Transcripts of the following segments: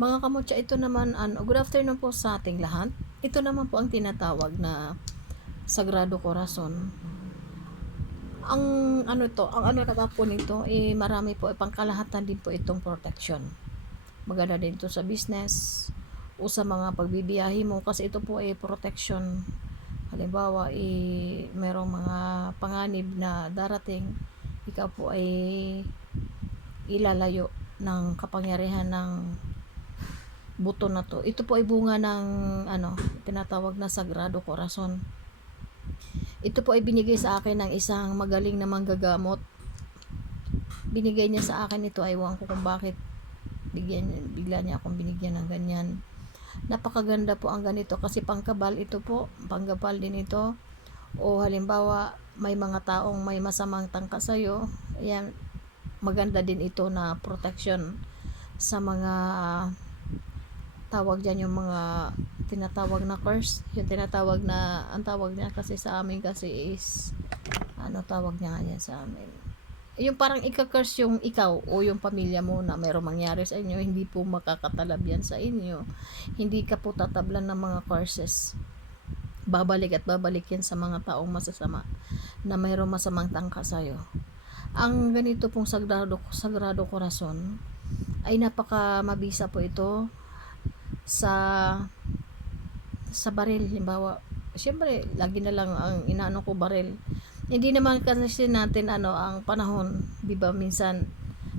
Mga kamutya, ito naman, good afternoon po sa ating lahat. Ito naman po ang tinatawag na Sagrado Corazon. Ang ang ano naman po nito, marami po, pangkalahatan din po itong protection. Maganda din ito sa business o sa mga pagbibiyahe mo kasi ito po ay protection. Halimbawa, merong mga panganib na darating, ikaw po ay ilalayo ng kapangyarihan ng buto na to. Ito po ay bunga ng tinatawag na Sagrado Corazon. Ito po ay binigay sa akin ng isang magaling na manggagamot. Binigay niya sa akin ito, aywan ko kung bakit bigla niya akong binigyan ng ganyan. Napakaganda po ang ganito kasi pangkabal ito po, panggapal din ito. O halimbawa, may mga taong may masamang tangka sa'yo, ayan, maganda din ito na protection sa mga tawag dyan, yung mga tinatawag na curse, yung tinatawag na, ang tawag niya kasi sa amin kasi is, tawag niya nga yan sa amin, yung parang ika-curse yung ikaw o yung pamilya mo na mayroong mangyari sa inyo, hindi po makakatalab yan sa inyo, hindi ka po tatablan ng mga curses, babalik at babalik yan sa mga taong masasama na mayroong masamang tangka sa'yo. Ang ganito pong Sagrado Corazon ay napaka mabisa po ito sa baril. Halimbawa, syempre lagi na lang ang inaano ko baril, hindi naman kasi natin ang panahon, di ba, minsan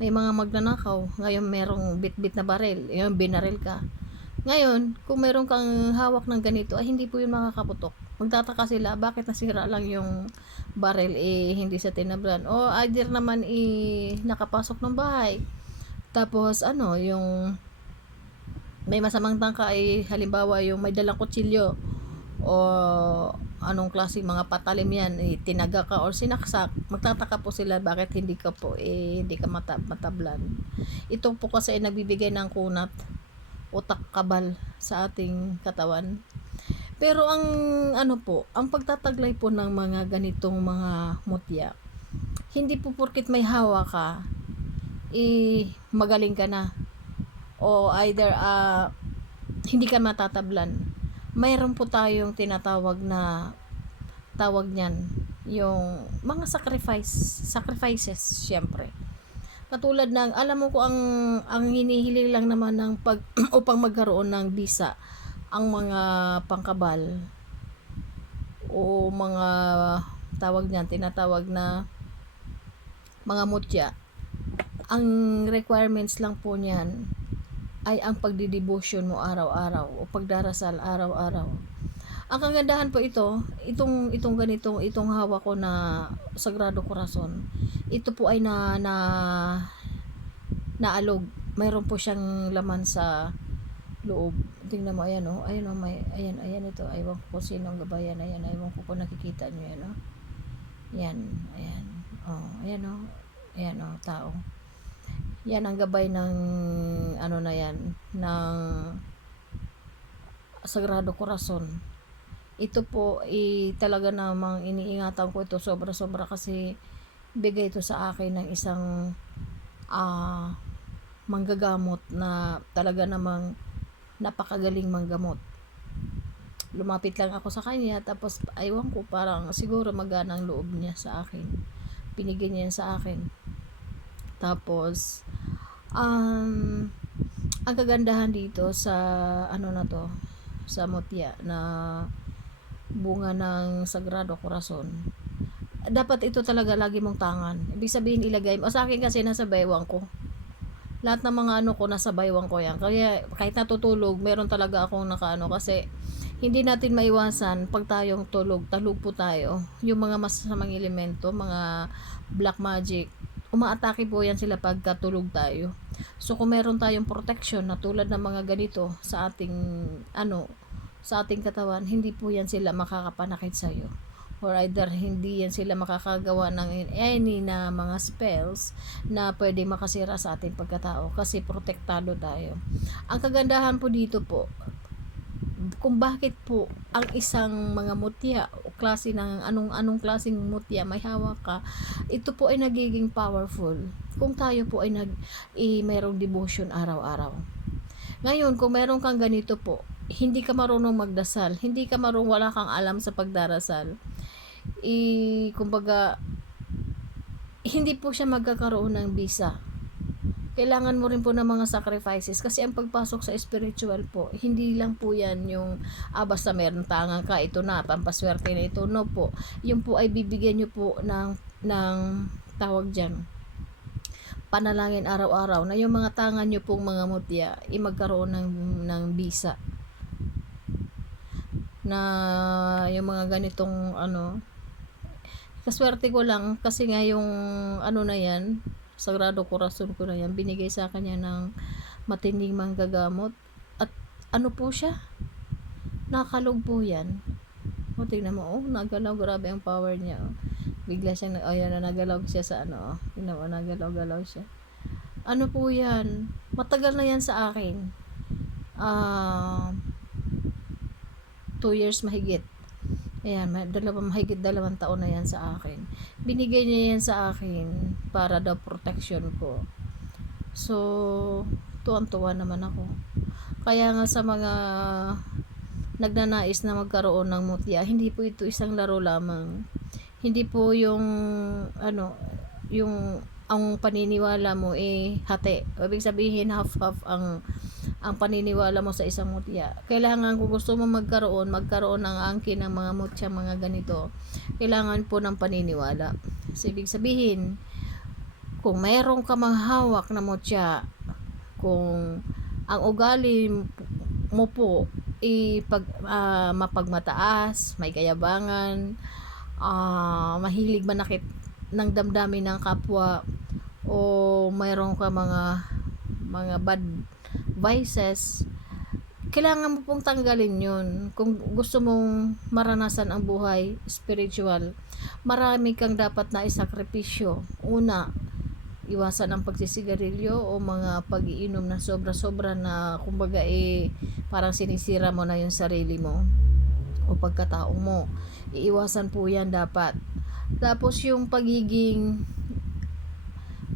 may mga magnanakaw, ngayon merong bit-bit na baril, yung binaril ka. Ngayon, kung meron kang hawak ng ganito, ay hindi po yun makakaputok. Magtataka sila, bakit nasira lang yung baril, hindi sa tinablan. O either naman, nakapasok ng bahay. Tapos, yung may masamang tangka ay halimbawa yung may dalang kutsilyo o anong klaseng mga patalim yan, tinaga ka or sinaksak, magtataka po sila bakit hindi ka po hindi ka matablan. Ito po kasi ay nagbibigay ng kunat, utak, kabal sa ating katawan. Pero ang ang pagtataglay po ng mga ganitong mga mutya, hindi po porket may hawa ka, magaling ka na o either hindi ka matatablan. Mayroon po tayong tinatawag na tawag niyan, yung mga sacrifices syempre. Katulad ng, alam mo ko, ang hinihiling lang naman ng upang magkaroon ng visa ang mga pangkabal o mga tawag niyan, tinatawag na mga mutya. Ang requirements lang po niyan ay ang pagdidebosyon mo araw-araw o pagdarasal araw-araw. Ang kagandahan po itong ganitong, itong hawak ko na Sagrado Corazon. Ito po ay naalog. Mayroon po siyang laman sa loob. Tingnan mo, ayan oh. Ayan oh, ayan ito. Aywan ko kung sino ang gabayan. Ayan, aywan ko kung nakikita niyo yan oh. Yan, ayan. Oh, ayan oh. Ayan oh, tao. Yan ang gabay ng na yan, ng Sagrado Corazon. Ito po talaga namang iniingatan ko ito sobra-sobra kasi bigay ito sa akin ng isang manggagamot na talaga namang napakagaling manggamot. Lumapit lang ako sa kanya, tapos aywan ko, parang siguro magana ang loob niya sa akin. Binigyan niya sa akin. Tapos ang kagandahan dito sa na to, sa mutya na bunga ng Sagrado Corazon, dapat ito talaga lagi mong tangan. Ibig sabihin, ilagay mo. Sa akin kasi nasa baywang ko. Lahat ng mga ko nasa baywang ko yan. Kaya kahit natutulog, meron talaga akong kasi hindi natin maiwasan pag tayong tulog po tayo. Yung mga masasamang elemento, mga black magic, umaatake po yan sila pagkatulog tayo. So kung meron tayong protection na tulad ng mga ganito sa ating sa ating katawan, hindi po yan sila makakapanakit sa iyo, or either hindi yan sila makakagawa ng any na mga spells na pwede makasira sa ating pagkatao kasi protektado tayo. Ang kagandahan po dito po, kung bakit po ang isang mga mutya o klase ng anong klaseng mutya may hawak ka, ito po ay nagiging powerful kung tayo po ay mayroong devotion araw-araw. Ngayon, kung meron kang ganito po, hindi ka marunong magdasal, hindi ka marunong, wala kang alam sa pagdarasal, kumbaga, hindi po siya magkakaroon ng visa. Kailangan mo rin po ng mga sacrifices kasi ang pagpasok sa spiritual po, hindi lang po yan yung basta meron tangan ka, ito na, pampaswerte na ito. No po. Yung po ay bibigyan nyo po ng tawag dyan, panalangin araw-araw na yung mga tangan nyo pong mga mutya magkaroon ng visa. Na yung mga ganitong kaswerte ko lang kasi nga yung na yan, Sagrado Corazon ko na yan, binigay sa kanya ng matinding manggagamot. At po siya? Nakalog po yan. O, tingnan mo, nagalaw, grabe ang power niya. Bigla siyang, nagalaw siya sa tingnan mo, nagalaw-galaw siya. Po yan? Matagal na yan sa akin. 2 years mahigit. Ayan, mahigit 2 taon na yan sa akin. Binigay niya yan sa akin para daw protection ko. So, tuwan-tuwa naman ako. Kaya nga sa mga nagnanais na magkaroon ng mutya, hindi po ito isang laro lamang. Hindi po yung ang paniniwala mo hati. Ibig sabihin half-half ang paniniwala mo sa isang mutya. Kailangan kung gusto mo magkaroon ng angkin ng mga mutya, mga ganito, kailangan po ng paniniwala. So, ibig sabihin, kung mayroong ka mang hawak na mutya, kung ang ugali mo po mapagmataas, may kayabangan, mahilig manakit ng damdamin ng kapwa, o mayroong ka mga bad vices, kailangan mo pong tanggalin yun. Kung gusto mong maranasan ang buhay spiritual, marami kang dapat na isakripisyo. Una, iwasan ang pagsisigarilyo o mga pag-iinom na sobra-sobra na kumbaga parang sinisira mo na yung sarili mo o pagkatao mo. Iiwasan po yan dapat. Tapos yung pagiging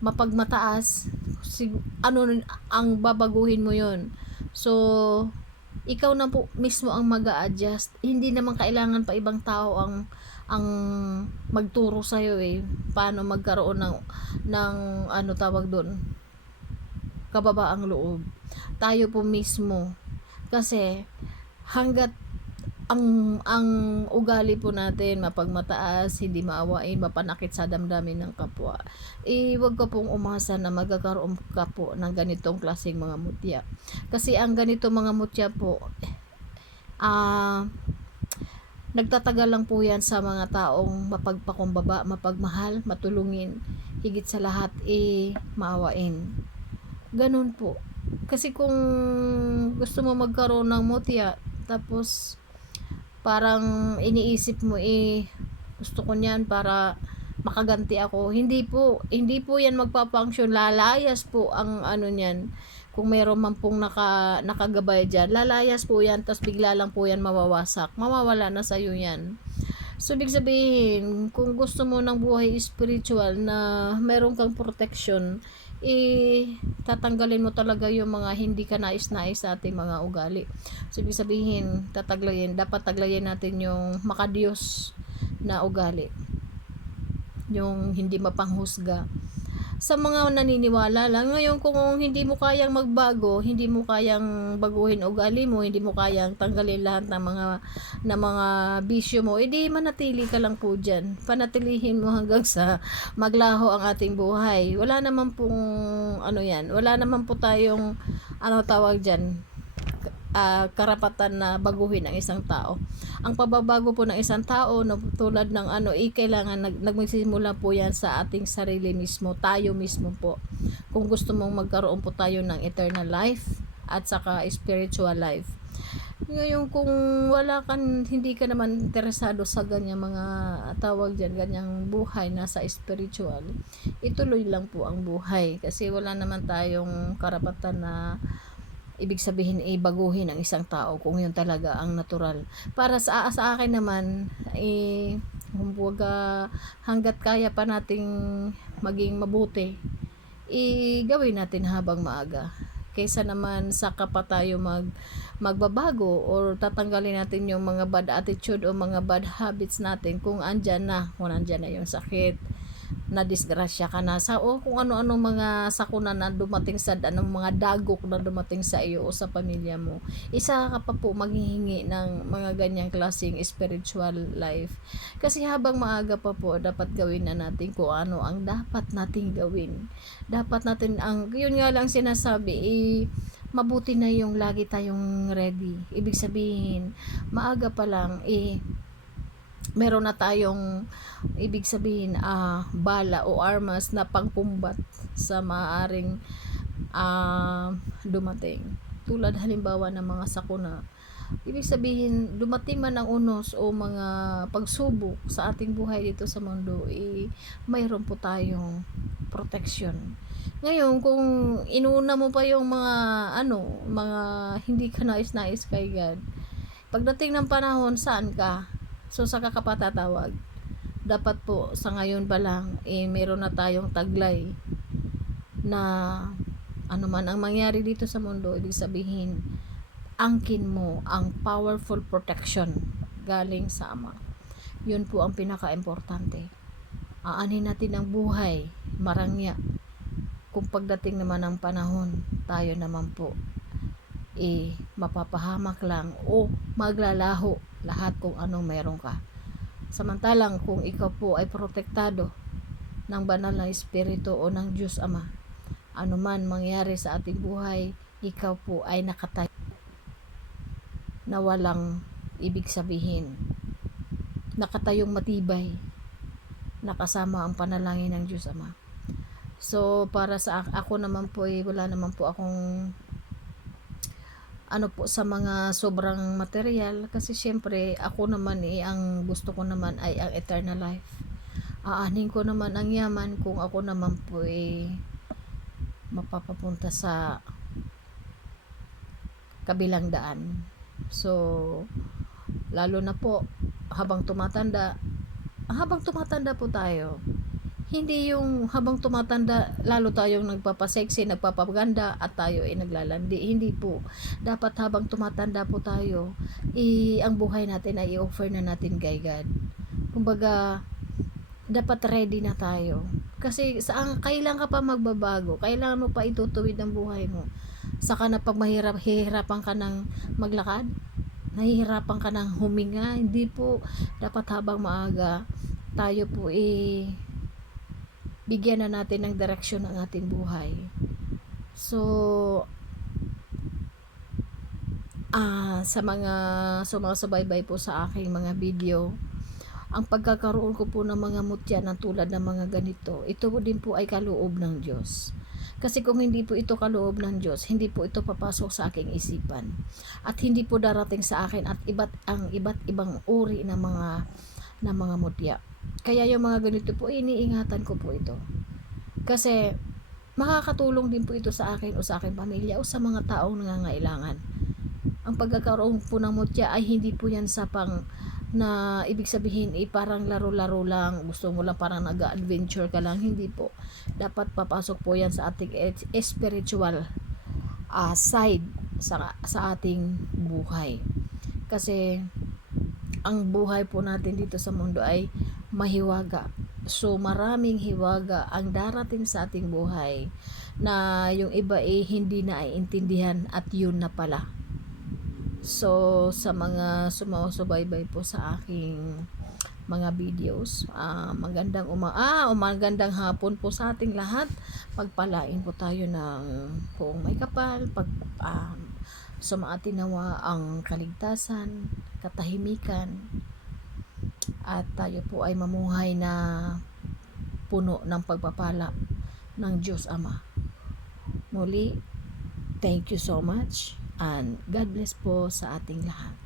mapagmataas, ang babaguhin mo yon. So, ikaw na po mismo ang mag-a-adjust. Hindi naman kailangan pa ibang tao ang magturo sa iyo paano magkaroon ng tawag doon, kababaang loob. Tayo po mismo. Kasi hanggat ang ugali po natin mapagmataas, hindi maawain, mapanakit sa damdamin ng kapwa, wag ka pong umasa na magkakaroon ka po ng ganitong klaseng mga mutya. Kasi ang ganitong mga mutya po, nagtatagal lang po yan sa mga taong mapagpakumbaba, mapagmahal, matulungin, higit sa lahat maawain. Ganun po. Kasi kung gusto mo magkaroon ng mutya, tapos parang iniisip mo gusto ko niyan para makaganti ako, hindi po yan magpa-function. Lalayas po ang niyan. Kung meron man pong nakagabay dyan, lalayas po yan, tas bigla lang po yan mawawasak, mawawala na sa'yo yan. So, ibig sabihin, kung gusto mo ng buhay spiritual na meron kang protection, tatanggalin mo talaga yung mga hindi ka nais-nais sa ating mga ugali. So, ibig sabihin, dapat taglayin natin yung makadiyos na ugali, yung hindi mapanghusga sa mga naniniwala lang. Ngayon, kung hindi mo kayang magbago, hindi mo kayang baguhin ugali mo, hindi mo kayang tanggalin lahat ng mga bisyo mo, edi manatili ka lang po dyan. Panatilihin mo hanggang sa maglaho ang ating buhay. Wala naman pong wala naman po tayong tawag dyan, karapatan na baguhin ang isang tao. Ang pababago po ng isang tao, tulad ng kailangan nagsisimula po yan sa ating sarili mismo, tayo mismo po. Kung gusto mong magkaroon po tayo ng eternal life at saka spiritual life. Ngayon, kung hindi ka naman interesado sa ganyang mga tawag dyan, ganyang buhay nasa spiritual, ituloy lang po ang buhay. Kasi wala naman tayong karapatan na ibig sabihin baguhin ang isang tao kung yun talaga ang natural. Para sa akin naman, kumbaga, hanggat kaya pa nating maging mabuti, gawin natin habang maaga. kaysa naman saka pa tayo magbabago or tatanggalin natin yung mga bad attitude o mga bad habits natin kung andyan na yung sakit, na disgrasya ka na sa o kung ano-ano mga sakuna na dumating sa anong mga dagok na dumating sa iyo o sa pamilya mo. Isa ka pa po maghihingi ng mga ganyang klaseng spiritual life. Kasi habang maaga pa po, dapat gawin na natin kung ano ang dapat nating gawin. Dapat natin yun nga lang sinasabi, mabuti na yung lagi tayong ready. Ibig sabihin, maaga pa lang, meron na tayong ibig sabihin bala o armas na pangkumbat sa maaaring dumating, tulad halimbawa ng mga sakuna. Ibig sabihin, dumating man ang unos o mga pagsubok sa ating buhay dito sa mundo, mayroon po tayong protection. Ngayon, kung inuna mo pa yung mga hindi ka nais-nais kay God, pagdating ng panahon, saan ka? So, saka ka patatawag. Dapat po, sa ngayon pa lang, meron na tayong taglay na ano man ang mangyari dito sa mundo, ibig sabihin, angkin mo ang powerful protection galing sa Ama. Yun po ang pinaka-importante. Aanhin natin ang buhay, marangya. Kung pagdating naman ng panahon, tayo naman po, mapapahamak lang o maglalaho lahat kung anong meron ka. Samantalang kung ikaw po ay protektado ng banal na espiritu o ng Diyos Ama, anuman mangyari sa ating buhay, ikaw po ay nakatayo na walang ibig sabihin, nakatayong matibay, nakasama ang panalangin ng Diyos Ama. So para sa ako naman po, wala naman po akong sa mga sobrang material, kasi syempre ako naman ang gusto ko naman ay ang eternal life. Aanhin ko naman ang yaman kung ako naman po mapapapunta sa kabilang daan. So lalo na po habang tumatanda po tayo, hindi yung habang tumatanda lalo tayong nagpapasexy, nagpapaganda at tayo ay naglalandi. Hindi po. Dapat habang tumatanda po tayo, ang buhay natin ay i-offer na natin kay God. Kumbaga, dapat ready na tayo. Kasi kailan ka pa magbabago? Kailan mo pa itutuwid ang buhay mo? Saka na pag hihirapan ka ng maglakad, nahihirapan ka ng huminga, hindi po. Dapat habang maaga, tayo po bigyan na natin ng direksyon ang ating buhay. So, sa mga sumasubaybay po sa aking mga video, ang pagkakaroon ko po ng mga mutya na tulad ng mga ganito, ito din po ay kaloob ng Diyos. Kasi kung hindi po ito kaloob ng Diyos, hindi po ito papasok sa aking isipan. At hindi po darating sa akin at iba't ibang uri ng mga mutya. Kaya yung mga ganito po, iniingatan ko po ito. Kasi makakatulong din po ito sa akin o sa aking pamilya o sa mga taong nangangailangan. Ang pagkakaroon po ng mutya ay hindi po yan sa na ibig sabihin parang laro-laro lang, gusto mo lang parang nag-adventure ka lang. Hindi po. Dapat papasok po yan sa ating spiritual side sa ating buhay. Kasi ang buhay po natin dito sa mundo ay mahiwaga. So maraming hiwaga ang darating sa ating buhay na yung iba hindi na intindihan at yun na pala. So sa mga sumusubaybay po sa aking mga videos, magandang hapon po sa ating lahat. Pagpalain po tayo ng kung may kapal, sumaatin nawa ang kaligtasan, katahimikan, at tayo po ay mamuhay na puno ng pagpapala ng Diyos Ama. Muli, thank you so much and God bless po sa ating lahat.